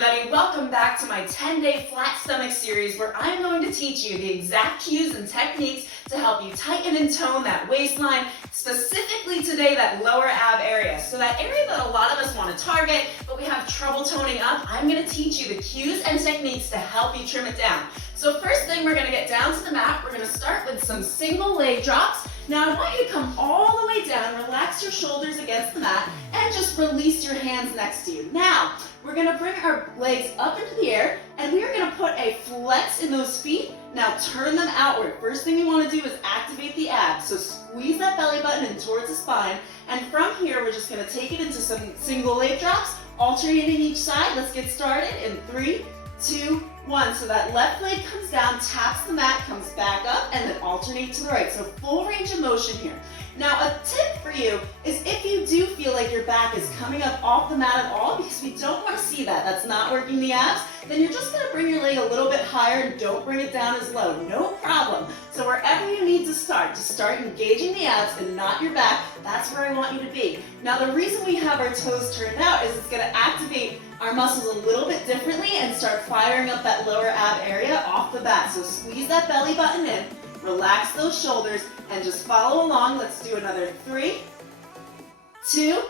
everybody, welcome back to my 10-day flat stomach series where I'm going to teach you the exact cues and techniques to help you tighten and tone that waistline, specifically today that lower ab area. So that area that a lot of us want to target, but we have trouble toning up, I'm going to teach you the cues and techniques to help you trim it down. So first thing, we're going to get down to the mat. We're going to start with some single leg drops. Now I want you to come all the way down, relax your shoulders against the mat, and just release your hands next to you. Now, we're going to bring our legs up into the air, and we are going to put a flex in those feet. Now turn them outward. First thing you want to do is activate the abs. So squeeze that belly button in towards the spine, and from here we're just going to take it into some single leg drops, alternating each side. Let's get started in 3, 2, 1. So that left leg comes down, taps the mat, comes back up, and then alternate to the right. So full range of motion here. Now a tip for you is if you do feel like your back is coming up off the mat at all, because we don't want to see that, that's not working the abs, then you're just going to bring your leg a little bit higher and don't bring it down as low. No problem. So wherever you need to start engaging the abs and not your back, that's where I want you to be. Now the reason we have our toes turned out is it's going to activate our muscles a little bit differently and start firing up that lower ab area off the bat. So squeeze that belly button in, relax those shoulders, and just follow along. Let's do another 3, 2,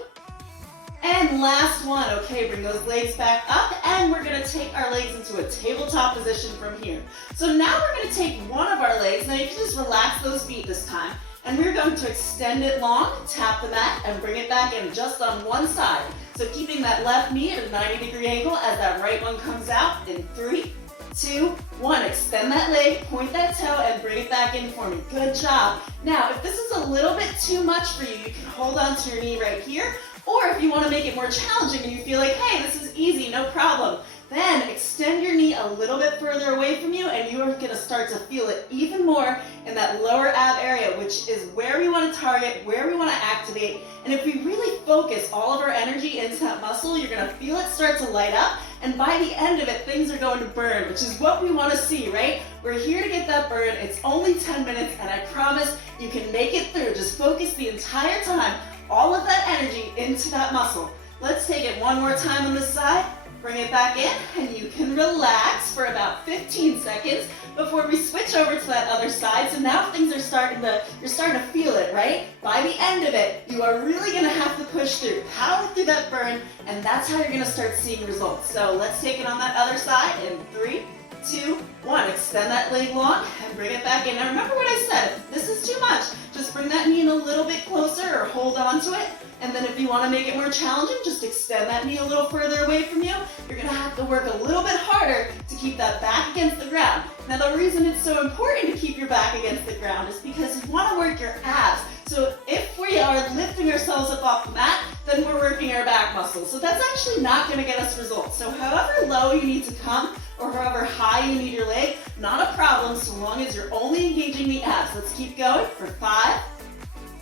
and last one. Okay, bring those legs back up, and we're going to take our legs into a tabletop position from here. So now we're going to take one of our legs. Now you can just relax those feet this time, and we're going to extend it long, tap the mat, and bring it back in just on one side. So keeping that left knee at a 90-degree angle as that right one comes out in 3, 2, 1. Extend that leg, point that toe, and bring it back in for me. Good job. Now, if this is a little bit too much for you, you can hold on to your knee right here, or if you want to make it more challenging and you feel like, hey, this is easy, no problem, then extend your knee a little bit further away from you, and you are going to start to feel it even more in that lower ab area, which is where we want to target, where we want to activate. And if we really focus all of our energy into that muscle, you're going to feel it start to light up, and by the end of it, things are going to burn, which is what we want to see, right? We're here to get that burn. It's only 10 minutes, and I promise you can make it through. Just focus the entire time, all of that energy into that muscle. Let's take it one more time on this side. Bring it back in, and you can relax for about 15 seconds before we switch over to that other side. So now things are you're starting to feel it, right? By the end of it, you are really gonna have to push through, power through that burn, and that's how you're gonna start seeing results. So let's take it on that other side in 3, 2, 1. Extend that leg long and bring it back in. Now remember what I said, if this is too much, just bring that knee in a little bit closer or hold on to it. And then if you want to make it more challenging, just extend that knee a little further away from you. You're going to have to work a little bit harder to keep that back against the ground. Now the reason it's so important to keep your back against the ground is because you want to work your abs. So if we are lifting ourselves up off the mat, then we're working our back muscles. So that's actually not going to get us results. So however low you need to come, or however high you need your leg, not a problem so long as you're only engaging the abs. Let's keep going for 5,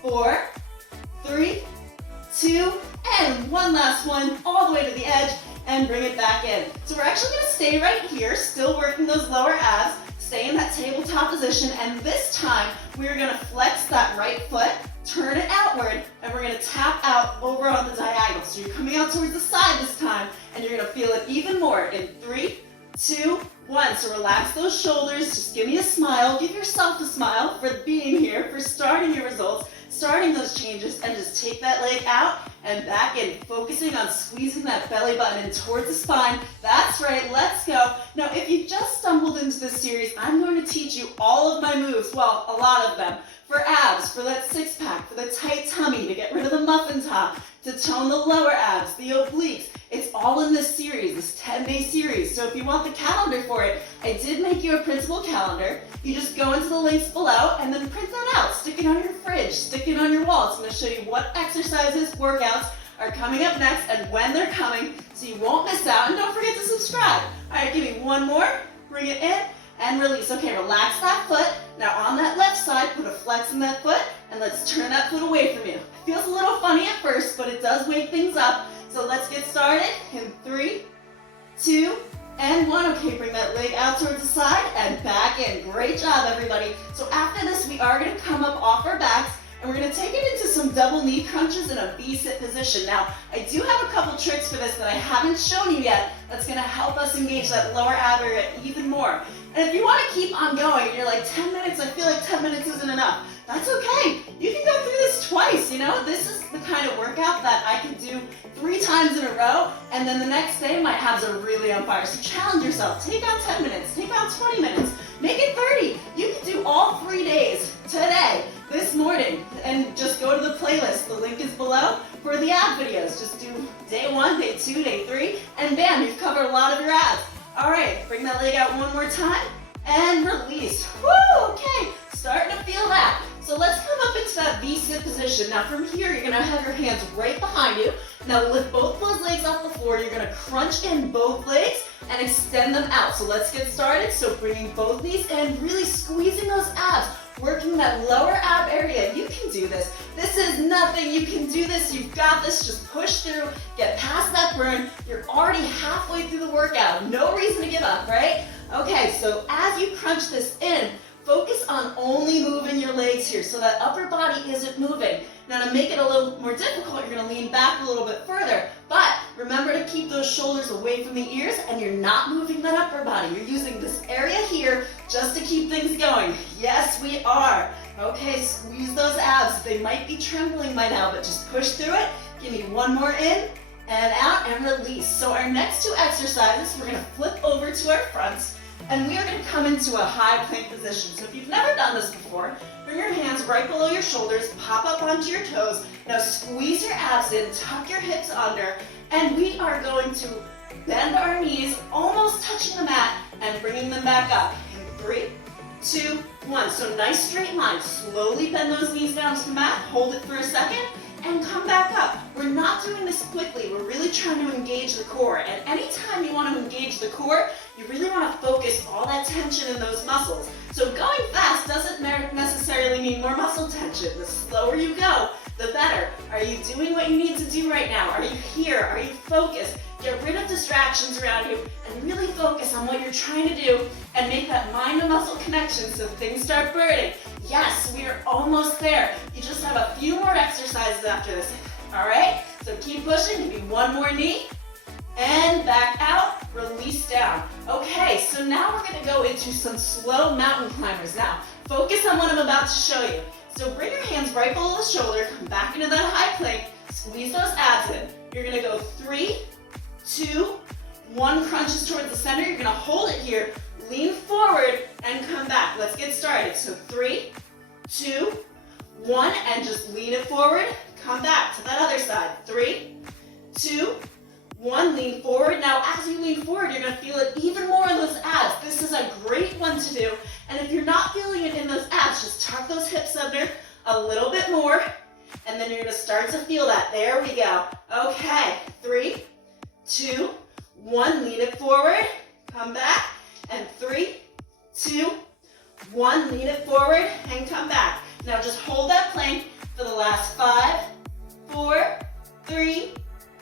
4, 3, 2, and one last one, all the way to the edge, and bring it back in. So we're actually going to stay right here, still working those lower abs, stay in that tabletop position, and this time we're going to flex that right foot, turn it outward, and we're going to tap out over on the diagonal. So you're coming out towards the side this time, and you're going to feel it even more in 3, 2, 1. So relax those shoulders, just give me a smile, give yourself a smile for being here, for starting your results, starting those changes, and just take that leg out and back in, focusing on squeezing that belly button in towards the spine. That's right, let's go. Now, if you just stumbled into this series, I'm going to teach you all of my moves, well, a lot of them, for abs, for that six-pack, for the tight tummy, to get rid of the muffin top, to tone the lower abs, the obliques. It's all in this series, this 10-day series. So if you want the calendar for it, I did make you a printable calendar. You just go into the links below and then print that out. Stick it on your fridge, stick it on your wall. It's going to show you what exercises, workouts are coming up next and when they're coming, so you won't miss out. And don't forget to subscribe. All right, give me one more. Bring it in and release. Okay, relax that foot. Now on that left side, put a flex in that foot, and let's turn that foot away from you. It feels a little funny at first, but it does wake things up. So let's get started in 3, 2, and 1. Okay, bring that leg out towards the side and back in. Great job, everybody. So after this, we are going to come up off our backs, and we're gonna take it into some double knee crunches in a V-sit position. Now, I do have a couple tricks for this that I haven't shown you yet that's gonna help us engage that lower ab area even more. And if you wanna keep on going, and you're like, 10 minutes, I feel like 10 minutes isn't enough. That's okay. You can go through this twice, you know? This is the kind of workout that I can do 3 times in a row, and then the next day my abs are really on fire. So challenge yourself. Take on 10 minutes, take on 20 minutes, make it 30. You can do all 3 days today, this morning, and just go to the playlist. The link is below for the ab videos. Just do day 1, day 2, day 3, and bam, you've covered a lot of your abs. All right, bring that leg out one more time, and release. Woo, okay, starting to feel that. So let's come up into that V-sit position. Now from here, you're gonna have your hands right behind you. Now lift both those legs off the floor. You're gonna crunch in both legs and extend them out. So let's get started. So bringing both knees in, really squeezing those abs, working that lower ab area. You can do this. This is nothing. You can do this. You've got this. Just push through, get past that burn. You're already halfway through the workout. No reason to give up, right? Okay, so as you crunch this in, focus on only moving your legs here so that upper body isn't moving. Now to make it a little more difficult, you're gonna lean back a little bit further, but remember to keep those shoulders away from the ears and you're not moving that upper body. You're using this area here just to keep things going. Yes, we are. Okay, squeeze those abs. They might be trembling by now, but just push through it. Give me one more in and out and release. So our next 2 exercises, we're gonna flip over to our fronts. And we are going to come into a high plank position. So if you've never done this before, bring your hands right below your shoulders, pop up onto your toes. Now squeeze your abs in, tuck your hips under, and we are going to bend our knees, almost touching the mat, and bringing them back up. In 3, 2, 1. So nice straight line. Slowly bend those knees down to the mat, hold it for a second, and come back up. We're not doing this quickly. We're really trying to engage the core. And anytime you want to engage the core, you really want to focus all that tension in those muscles. So going fast doesn't necessarily mean more muscle tension. The slower you go, the better. Are you doing what you need to do right now? Are you here? Are you focused? Get rid of distractions around you and really focus on what you're trying to do and make that mind to muscle connection so things start burning. Yes, we are almost there. You just have a few more exercises after this. All right, so keep pushing. Give me one more knee and back out, release down. Okay, so now we're gonna go into some slow mountain climbers. Now, focus on what I'm about to show you. So bring your hands right below the shoulder, come back into that high plank, squeeze those abs in. You're gonna go 3, 2, 1, crunches towards the center. You're gonna hold it here, lean forward, and come back. Let's get started. So 3, 2, 1, and just lean it forward. Come back to that other side. 3, 2, 1, lean forward. Now, as you lean forward, you're gonna feel it even more in those abs. This is a great one to do. And if you're not feeling it in those abs, just tuck those hips under a little bit more, and then you're gonna start to feel that. There we go. Okay, 3, 2, 1, lean it forward, come back, and 3, 2, 1, lean it forward, and come back. Now just hold that plank for the last 5, 4, 3,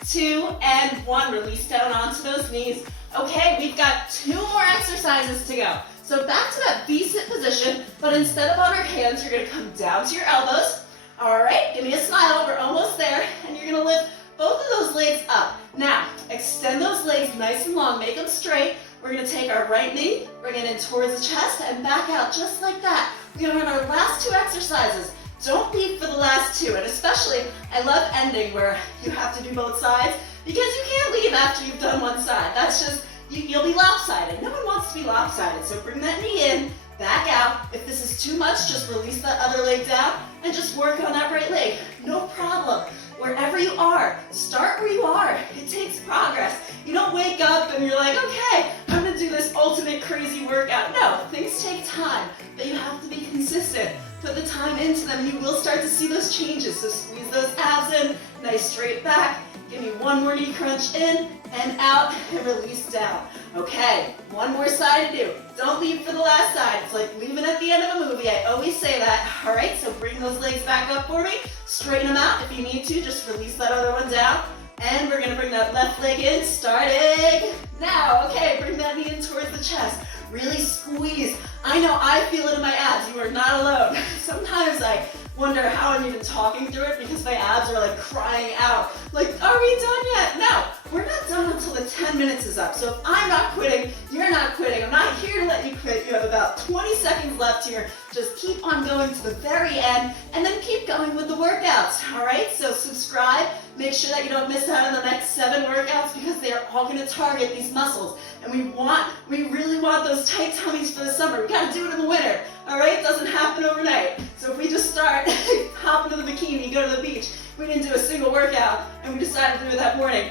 2, and 1. Release down onto those knees. Okay, we've got 2 more exercises to go. So back to that V-sit position, but instead of on our hands, you're gonna come down to your elbows. All right, give me a smile, we're almost there, and you're gonna lift both of those legs up. Now, extend those legs nice and long, make them straight. We're gonna take our right knee, bring it in towards the chest, and back out just like that. We're gonna run our last 2 exercises. Don't leave for the last 2, and especially, I love ending where you have to do both sides, because you can't leave after you've done one side. That's just, you'll be lopsided. No one wants to be lopsided, so bring that knee in, back out. If this is too much, just release that other leg down, and just work on that right leg. No problem. Wherever you are, start where you are. It takes progress. You don't wake up and you're like, okay, I'm gonna do this ultimate crazy workout. No, things take time, but you have to be consistent. Put the time into them, you will start to see those changes. So squeeze those abs in, nice straight back. Give me one more knee crunch in and out and release down. Okay, one more side to do. Don't leave for the last side. It's like leaving at the end of a movie. I always say that. All right, so bring those legs back up for me. Straighten them out. If you need to, just release that other one down. And we're gonna bring that left leg in, starting now. Okay, bring that knee in towards the chest. Really squeeze. I know I feel it in my abs. You are not alone. Sometimes I wonder how I'm even talking through it because my abs are like crying out. Like, are we done yet? No, we're not done until the 10 minutes is up. So if I'm not quitting, you're not quitting. I'm not here to let you quit. You have about 20 seconds left here. Just keep on going to the very end and then keep going with the workouts, all right? So subscribe. Make sure that you don't miss out on the next 7 workouts because they are all gonna target these muscles. And we really want those tight tummies for the summer. We gotta do it in the winter, all right? It doesn't happen overnight. So if we just start hopping to the bikini, go to the beach, we didn't do a single workout, and we decided to do it that morning,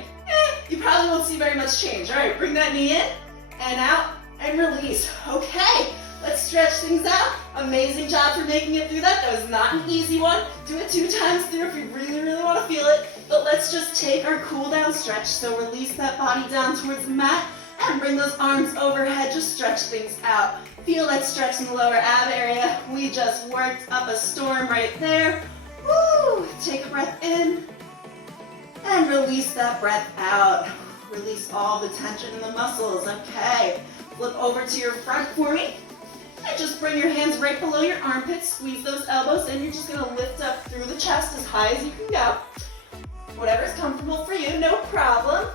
you probably won't see very much change. All right, bring that knee in and out and release. Okay, let's stretch things out. Amazing job for making it through that. That was not an easy one. Do it 2 times through if you really, really want to feel it. But let's just take our cool down stretch. So release that body down towards the mat and bring those arms overhead. Just stretch things out. Feel that stretch in the lower ab area. We just worked up a storm right there. Woo! Take a breath in and release that breath out. Release all the tension in the muscles. Okay, flip over to your front for me. And just bring your hands right below your armpits. Squeeze those elbows and you're just gonna lift up through the chest as high as you can go. Whatever's comfortable for you, no problem.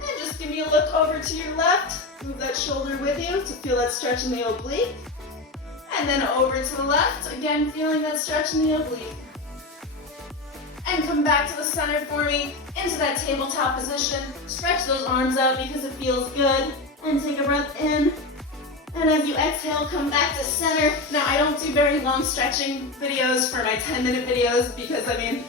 And just give me a look over to your left. Move that shoulder with you to feel that stretch in the oblique. And then over to the left, again feeling that stretch in the oblique. And come back to the center for me, into that tabletop position. Stretch those arms out because it feels good. And take a breath in. And as you exhale, come back to center. Now, I don't do very long stretching videos for my 10-minute videos because, I mean,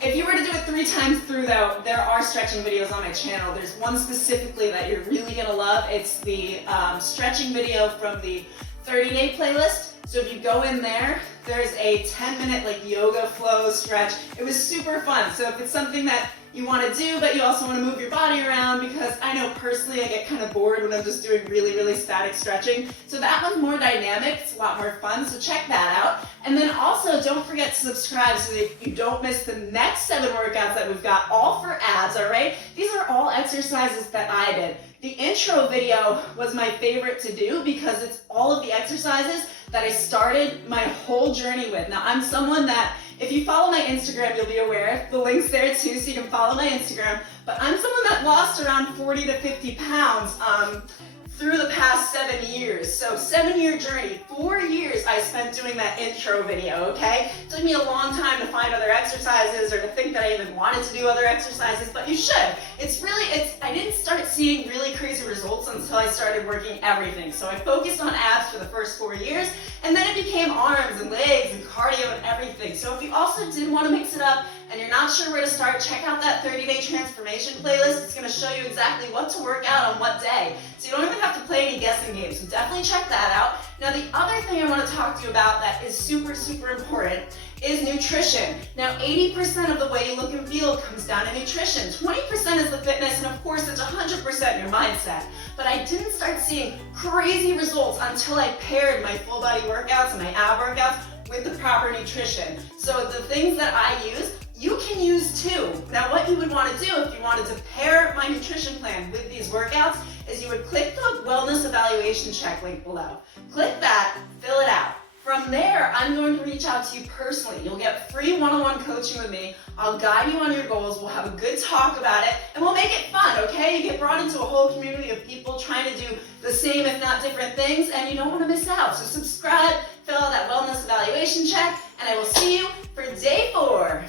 if you were to do it 3 times through, though, there are stretching videos on my channel. There's one specifically that you're really gonna love. It's the stretching video from the 30-day playlist. So if you go in there, there's a 10-minute like yoga flow stretch. It was super fun. So if it's something that you want to do, but you also want to move your body around, because I know personally I get kind of bored when I'm just doing really, really static stretching. So that one's more dynamic. It's a lot more fun. So check that out. And then also don't forget to subscribe so that you don't miss the next 7 workouts that we've got, all for abs, all right? These are all exercises that I did. The intro video was my favorite to do because it's all of the exercises that I started my whole journey with. Now, I'm someone that, if you follow my Instagram, you'll be aware. The link's there too, so you can follow my Instagram. But I'm someone that lost around 40 to 50 pounds through the past 7 years. So 7-year journey, 4 years I spent doing that intro video, okay? It took me a long time to find other exercises or to think that I even wanted to do other exercises, but you should. I didn't start seeing really crazy results until I started working everything. So I focused on abs for the first 4 years, and then it became arms and legs and cardio and everything. So if you also did want to mix it up and you're not sure where to start, check out that 30-day transformation playlist. It's going to show you exactly what to work out on what day. So you don't even have to play any guessing games. So definitely check that out. Now, the other thing I want to talk to you about that is super, super important is nutrition. Now, 80% of the way you look and feel comes down to nutrition. 20% is the fitness, and of course, it's 100% your mindset. But I didn't start seeing crazy results until I paired my full body workouts and my ab workouts with the proper nutrition. So the things that I use, you can use too. Now, what you would want to do if you wanted to pair my nutrition plan with these workouts is you would click the wellness evaluation check link below. Click that, fill it out. From there, I'm going to reach out to you personally. You'll get free one-on-one coaching with me. I'll guide you on your goals. We'll have a good talk about it, and we'll make it fun, okay? You get brought into a whole community of people trying to do the same, if not different things, and you don't want to miss out. So subscribe, fill out that wellness evaluation check, and I will see you for day 4.